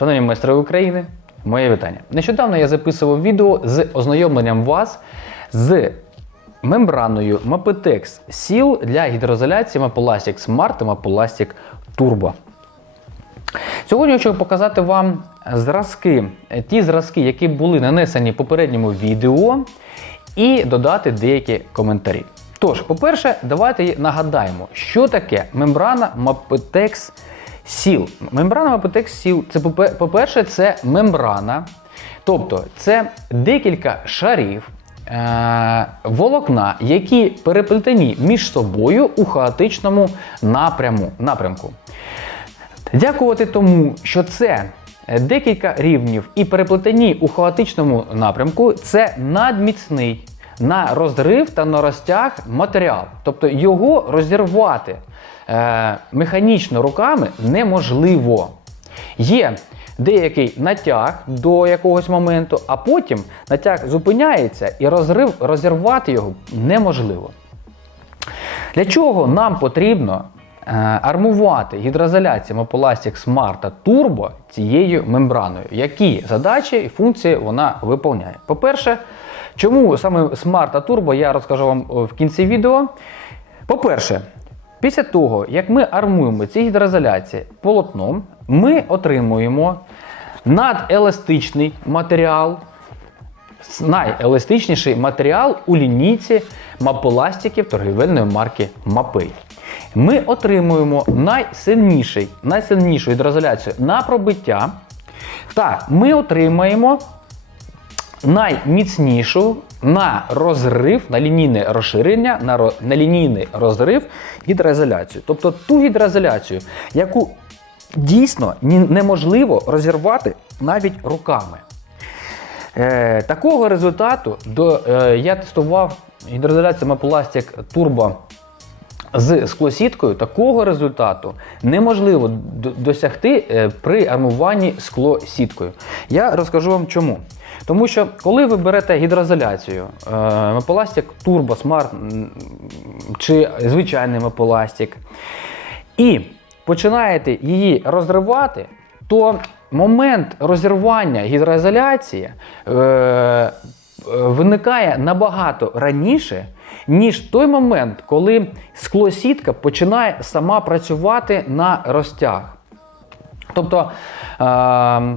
Шановні майстри України, моє вітання. Нещодавно я записував відео з ознайомленням вас з мембраною Mapitex Seal для гідроізоляції Maplastic Smart та Maplastic Turbo. Сьогодні хочу показати вам зразки, ті зразки, які були нанесені в попередньому відео, і додати деякі коментарі. Тож, по-перше, давайте нагадаємо, що таке мембрана Mapitex Seal. Мембрана Mapitex Seal, це по-перше, це мембрана, тобто це декілька шарів. е, Волокна, які переплетені між собою у хаотичному напряму, напрямку. Дякувати тому, що це декілька рівнів і переплетені у хаотичному напрямку, це надміцний на розрив та на розтяг матеріал. Тобто його розірвати е, механічно руками неможливо. Є деякий натяг до якогось моменту, а потім натяг зупиняється і розрив, розірвати його неможливо. Для чого нам потрібно е, армувати гідроізоляцію Maplastic Smart та Turbo цією мембраною? Які задачі і функції вона виповняє? По-перше, чому саме Smart та Turbo я розкажу вам е, в кінці відео. По-перше, після того, як ми армуємо ці гідроізоляції полотном, ми отримуємо наделастичний матеріал, найеластичніший матеріал у лінійці мапеластиків торгівельної марки Мапей. Ми отримуємо найсильніший, найсильнішу гідроізоляцію на пробиття, та ми отримаємо найміцнішу на розрив, на лінійне розширення, на, на лінійний розрив гідроізоляцію. Тобто ту гідроізоляцію, яку дійсно неможливо розірвати навіть руками. Е, такого результату до, е, я тестував гідроізоляцію Maplastic Turbo з склосіткою. Такого результату неможливо досягти е, при армуванні склосіткою. Я розкажу вам чому. Тому що коли ви берете гідроізоляцію, е, Maplastic Turbo Smart чи звичайний Maplastic, і починаєте її розривати, то момент розірвання гідроізоляції е, виникає набагато раніше, ніж той момент, коли склосітка починає сама працювати на розтяг. Тобто е, е,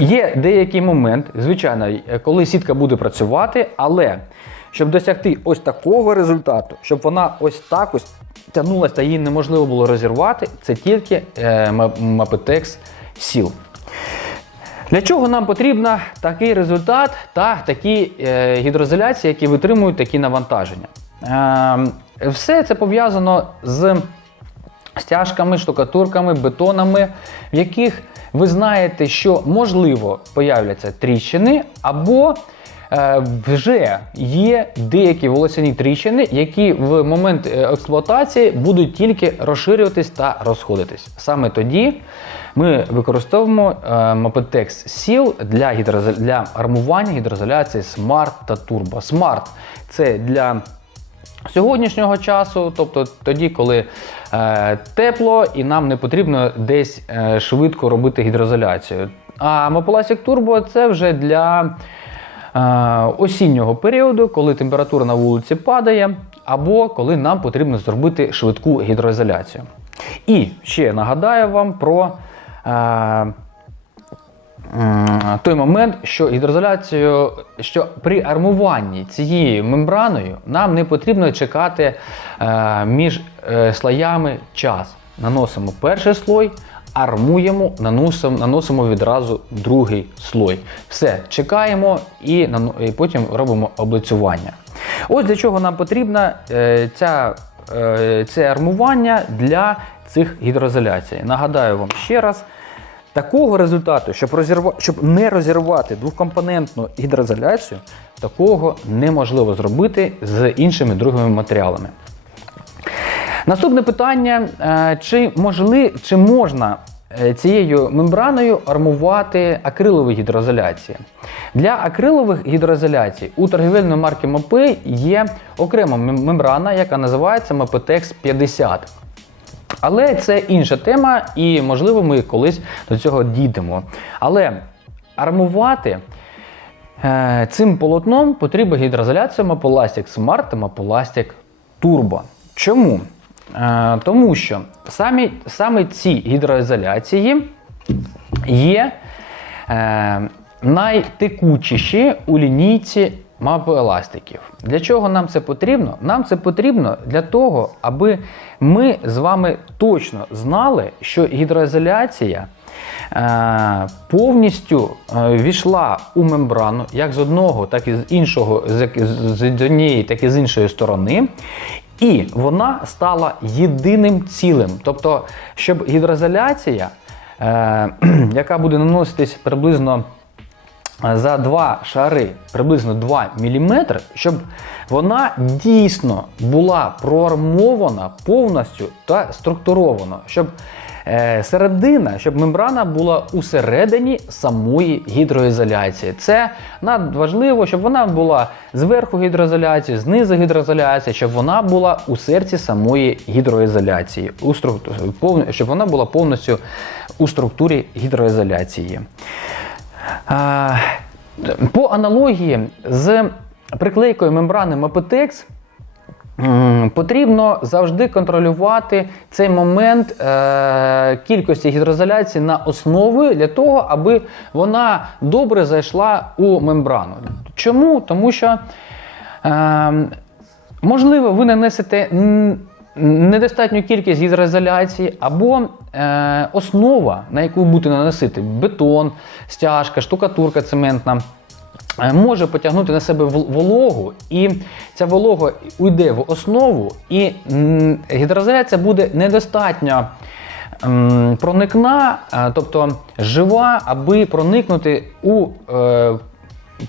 є деякий момент, звичайно, коли сітка буде працювати, але щоб досягти ось такого результату, щоб вона ось так ось тягнулася та її неможливо було розірвати, це тільки е, Mapitex Seal. Для чого нам потрібен такий результат та такі е, гідроізоляції, які витримують такі навантаження? Е, все це пов'язано з стяжками, штукатурками, бетонами, в яких ви знаєте, що можливо появляться тріщини, або вже є деякі волосяні тріщини, які в момент е, експлуатації будуть тільки розширюватись та розходитись. Саме тоді ми використовуємо е, Mapitex Seal для, гідроізо- для армування гідроізоляції Smart та Turbo. Smart це для сьогоднішнього часу, тобто тоді, коли е, тепло і нам не потрібно десь е, швидко робити гідроізоляцію. А Maplastic Turbo це вже для е, осіннього періоду, коли температура на вулиці падає, або коли нам потрібно зробити швидку гідроізоляцію. І ще нагадаю вам про. Е, той момент, що гідроізоляцію, що при армуванні цією мембраною нам не потрібно чекати е, між е, слоями час. Наносимо перший слой, армуємо, наносимо, наносимо відразу другий слой. Все, чекаємо і, потім робимо облицювання. Ось для чого нам потрібно е, ця, е, це армування для цих гідроізоляцій. Нагадаю вам ще раз. Такого результату, щоб, розірва... щоб не розірвати двохкомпонентну гідроізоляцію, такого неможливо зробити з іншими другими матеріалами. Наступне питання: е, чи, можли... чи можна е, цією мембраною армувати акрилові гідроізоляції? Для акрилових гідроізоляцій у торгівельної марки Mapei є окрема мембрана, яка називається Mapitex 50. Але це інша тема, і можливо ми колись до цього дійдемо. Але армувати е, цим полотном потрібна гідроізоляція Mapolastic Smart та Mapolastic Turbo. Чому? Е, тому що самі, саме ці гідроізоляції є е, найтекучіші у лінійці мапоеластиків. Для чого нам це потрібно? Нам це потрібно для того, аби ми з вами точно знали, що гідроізоляція е, повністю е, війшла у мембрану як з одного, так і з іншого, з, з однієї, так і з іншої сторони. І вона стала єдиним цілим. Тобто, щоб гідроізоляція, е, яка буде наноситись приблизно за два шари, приблизно 2 мм, щоб вона дійсно була проармована повністю та структурована, щоб е, середина, щоб мембрана була усередині самої гідроізоляції. Це надважливо, щоб вона була зверху гідроізоляції, знизу гідроізоляції, щоб вона була у серці самої гідроізоляції, у структу- повн- щоб вона була повністю у структурі гідроізоляції. По аналогії з приклейкою мембрани Mapitex потрібно завжди контролювати цей момент е, кількості гідроізоляції на основі для того, аби вона добре зайшла у мембрану. Чому? Тому що е, можливо ви нанесете недостатню кількість гідроізоляції або е, основа, на яку будете наносити бетон, стяжка, штукатурка цементна. Е, Може потягнути на себе вологу, і ця волога уйде в основу, і м, буде недостатньо проникна, е, тобто жива, аби проникнути у е,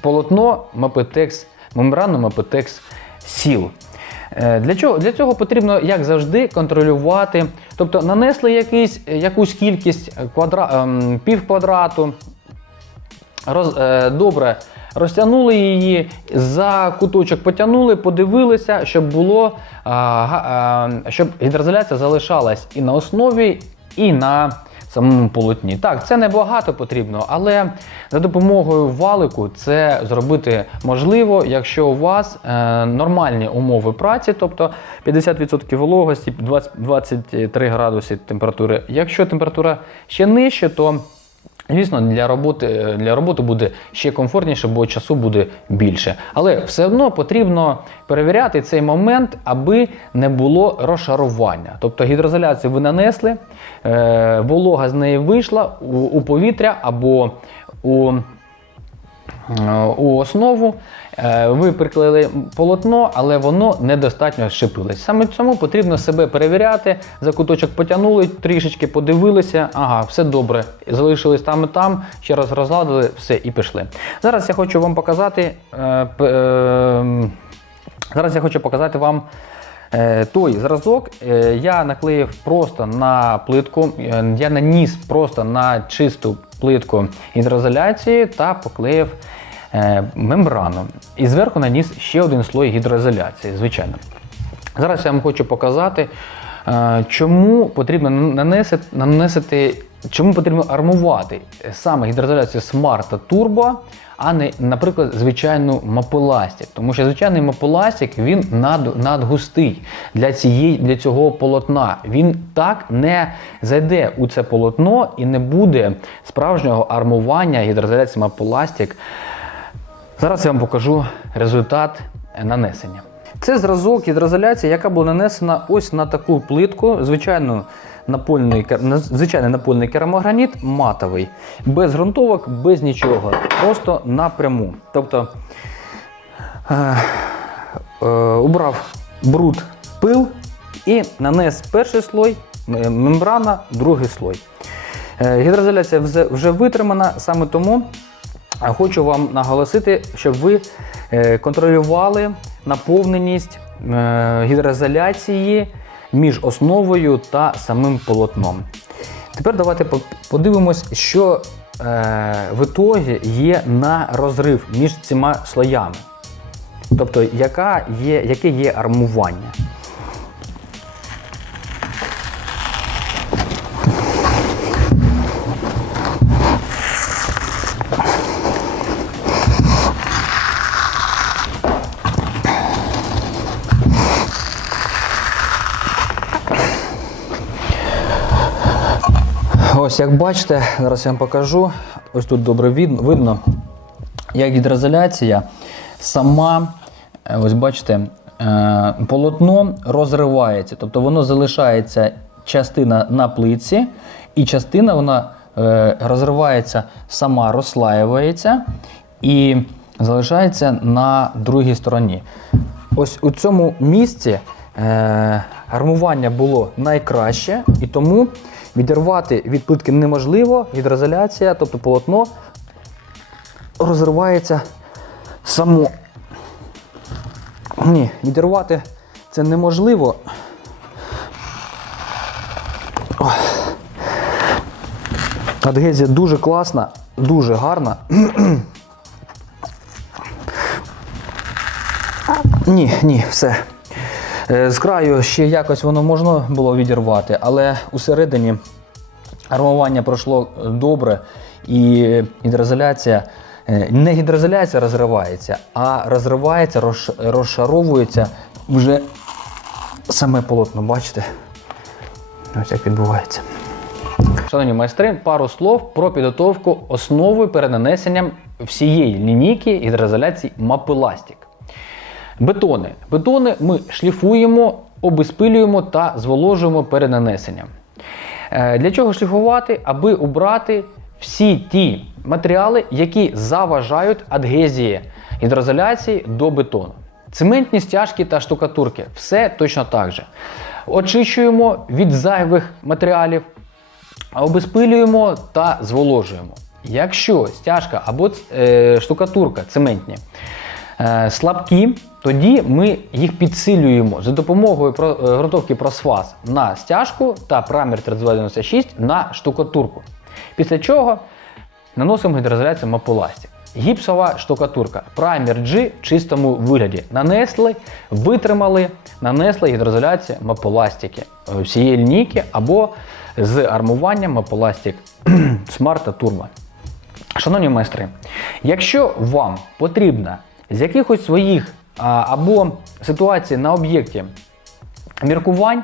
полотно Mapitex, мембрану Mapitex сіл. Для чого? Для цього потрібно, як завжди, контролювати. Тобто нанесли якийсь, якусь кількість квадра, ем, пів квадрату, роз, добре розтягнули її, за куточок потягнули, подивилися, щоб було щоб гідроізоляція залишалась і на основі, і на самому полотні. Так, це небагато потрібно, але за допомогою валику це зробити можливо, якщо у вас е, нормальні умови праці, тобто 50% вологості, 20, 23 градуси температури. Якщо температура ще нижче, то Звісно, для роботи, для роботи буде ще комфортніше, бо часу буде більше. Але все одно потрібно перевіряти цей момент, аби не було розшарування. Тобто гідроізоляцію ви нанесли, е, волога з неї вийшла у, повітря або у у основу. Е, Ви приклеїли полотно, але воно недостатньо щепилось. Саме цьому потрібно себе перевіряти. За куточок потягнули, трішечки подивилися. Ага, все добре. Залишились там і там, ще раз розладили, все і пішли. Зараз я хочу вам показати. е, е, Зараз я хочу показати вам е, той зразок. Е, Я наклеїв просто на плитку, е, я наніс просто на чисту плитку гідроізоляції та поклеїв е, мембрану. І зверху наніс ще один слой гідроізоляції, звичайно. Зараз я вам хочу показати, е, чому потрібно нанесити, нанесити, чому потрібно армувати саме гідроізоляцію Smart та Turbo, а не, наприклад, звичайну мапеластик. Тому що звичайний мапеластик він над, надгустий для, цієї, для цього полотна. Він так не зайде у це полотно і не буде справжнього армування гідроізоляції мапеластик Зараз я вам покажу результат нанесення. Це зразок гідроізоляції, яка була нанесена ось на таку плитку, звичайно, напольний, звичайний напольний керамограніт матовий, без ґрунтовок, без нічого, просто напряму. Тобто е, е, убрав бруд, пил і нанес перший слой, мембрана, другий слой. Е, вже- витримана, саме тому Хочу вам наголосити, щоб ви е, контролювали наповненість е, гідроізоляції між основою та самим полотном. Тепер давайте подивимось, що е, в ітогі є на розрив між цими слоями. Тобто, яка є, яке є армування. Ось як бачите, зараз я вам покажу. Ось тут добре видно, як гідроізоляція сама, е, ось бачите, е, полотно розривається. Тобто воно залишається частина на плитці, і частина вона е, розривається сама, розслаюється і залишається на другій стороні. Ось у цьому місці е, армування було найкраще, і тому відірвати від плитки неможливо. Гідроізоляція, тобто полотно, розривається само. Ні, відірвати це неможливо. Адгезія дуже класна, дуже гарна. Ні, ні, все. Е, З краю ще якось воно можна було відірвати, але усередині армування пройшло добре і гідроізоляція. е, Не гідроізоляція розривається, а розривається, розш- розшаровується вже саме полотно. Бачите? Ось як відбувається. Шановні майстри, пару слов про підготовку основи перед нанесенням всієї лінійки гідроізоляції Мапеластик. Бетони. Бетони ми шліфуємо, обезпилюємо та зволожуємо перед нанесенням. Е, Для чого шліфувати? Аби убрати всі ті матеріали, які заважають адгезії гідроізоляції до бетону. Цементні стяжки та штукатурки все точно так же. Очищуємо від зайвих матеріалів, обезпилюємо та зволожуємо. Якщо стяжка або е, штукатурка цементні е, слабкі, тоді ми їх підсилюємо за допомогою е, Просфаз на стяжку та Прамір 3296 на штукатурку. Після чого наносимо гідроізоляцію Мапуластик. Гіпсова штукатурка Primer G в чистому вигляді. Нанесли, витримали, нанесли гідроізоляцію Мапуластики е, всієї лінійки або з армуванням Мапуластик Smart та. Шановні майстри, якщо вам потрібна з якихось своїх або ситуацій на об'єкті міркувань,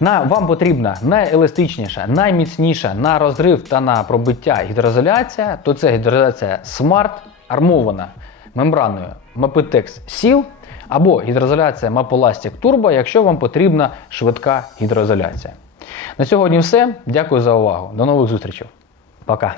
на, вам потрібна найеластичніша, найміцніша на розрив та на пробиття гідроізоляція, то це гідроізоляція Smart, армована мембраною Mapitex Seal або гідроізоляція Mapolastic Turbo, якщо вам потрібна швидка гідроізоляція. На сьогодні все. Дякую за увагу. До нових зустрічей. Пока.